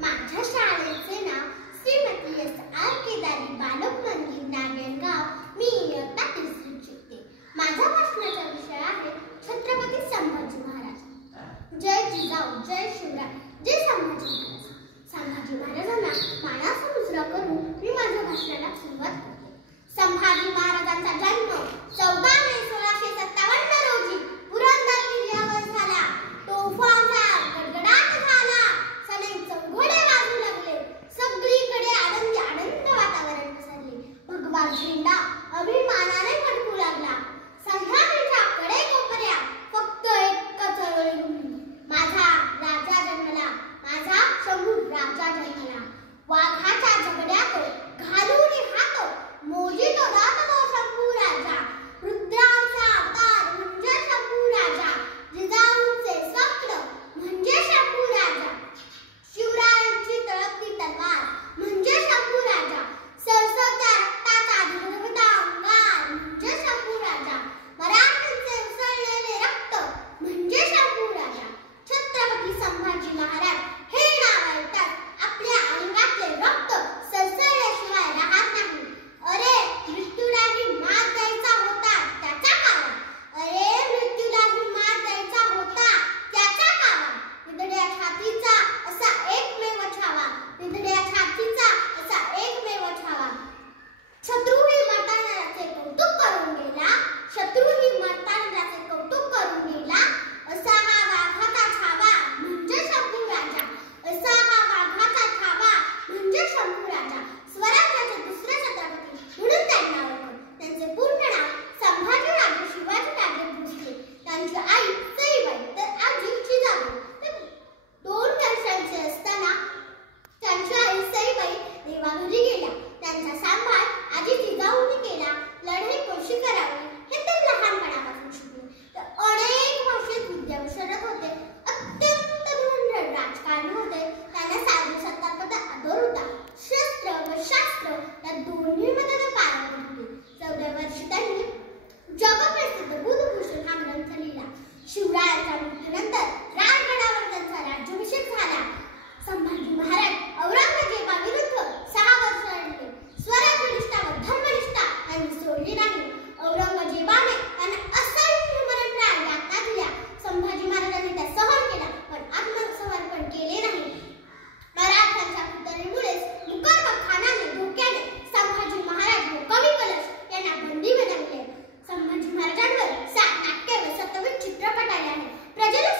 माझ्या शाळेचे नाव श्रीमती एस.आर. केदारी बालक मंदिर नारायणगाव. मी इयत्ता तिसरीत शिकते. माझा भाषणाचा विषय आहे छत्रपती संभाजी महाराज. जय जिजाऊ, जय शिवराय, जय संभाजी महाराज. संभाजी महाराजांना मानाचा करून मी माझ्या भाषणाला सुरुवात करते. संभाजी महाराजांचा जन्म 14 मे 1657 रोजी पुरंदर किल्ल्यावर झाला. तोफांचा गडगडाट झाला. सनईचे घोडे वाजू लागले. सगळीकडे आनंद वातावरण पसरले. भगवा झेंडा अभिमानाने फडकू लागला. सह्याद्रीच्या कडेकोपऱ्या फक्त एकच चळवळी उमली. माझा राजा जन्मला, माझा शंभू राजा जन्मला. वाघाच्या जबड्यात घालून हात मोजितो जात तो शंभू राजा. रुद्राचा अवतार म्हणजे शंभू राजा. जिजाऊंचे स्वप्न म्हणजे शंभू राजा. शिवरायांची तळपती तलवार म्हणजे शंभू राजा. सरसरत्या रक्ताचा धगधगता अंगार म्हणजे शंभू राजा. मराठ्यांचे उसळलेले रक्त म्हणजे शंभू राजा. छत्रपती संभाजी महाराज हे नाव ऐकताच आपल्या अंगातले रक्त सरसरल्याशिवाय राहत नाही. अरे मृत्यूलाही मात द्यायचा होता त्याचा कावा. अरे मृत्यूलाही मात द्यायचा होता त्याचा कावा. निधड्या छातीचा असा एकमेव छावा. निधड्या छातीचा असा एकमेव छावा. शत्रूही मरतानाचे कौतुक करून गेला. शत्रूही मरतानाचे कौतुक करून गेला. असा हा वाघाचा छावा म्हणजे शंभू राजा. असा हा वाघाचा छावा म्हणजे शंभू राजा. स्वराज्याचे दुसरे छत्रपती म्हणून त्यांना ओळखत. त्यांचे पूर्ण नाव संभाजीराजे शिवाजीराजे भोसले. त्यांची आई सईबाई तर आजी जिजाऊ. 2 वर्षांचे असताना त्यांची आई सईबाई देवाघरी गेल्या. त्यांचा सांभाळ आजी जिजाऊंनी केला. लढाई कशी करावी हे ते लहानपणापासून शिकले. तर अनेक भाषेत विद्याविशारद होते. अत्यंत धुरंधर राजकारणी होते. त्यांना साधी सत्ताबद्दल आदर होता. शस्त्र व शास्त्र या दोन्हीमध्ये ते पारंगत होते. 14 वर्षी त्यांनी जगप्रसिद्ध बुधभूषण हा ग्रंथ लिहिला. शिवरायांच्या मृत्यूनंतर राजगडावर त्यांचा राज्याभिषेक झाला. संभाजी महाराज औरंगजेबाविरुद्ध 6 वर्ष लढले. स्वराज्यनिष्ठा व धर्मनिष्ठा त्यांनी सोडली नाही. औरंगजेबाने त्यांना असह्य मरणप्राय यातना दिल्या. संभाजी महाराजांनी त्या सहन केला, पण आत्मसमर्पण केले नाही. मराठ्यांच्या कुतरणीमुळेच मुकर व खानाने धोक्याने संभाजी महाराज व कवी कलश यांना बंदी बनवले. संभाजी महाराजांवर 7 नाट्य व 27 चित्रपट आले आहेत. प्रजेला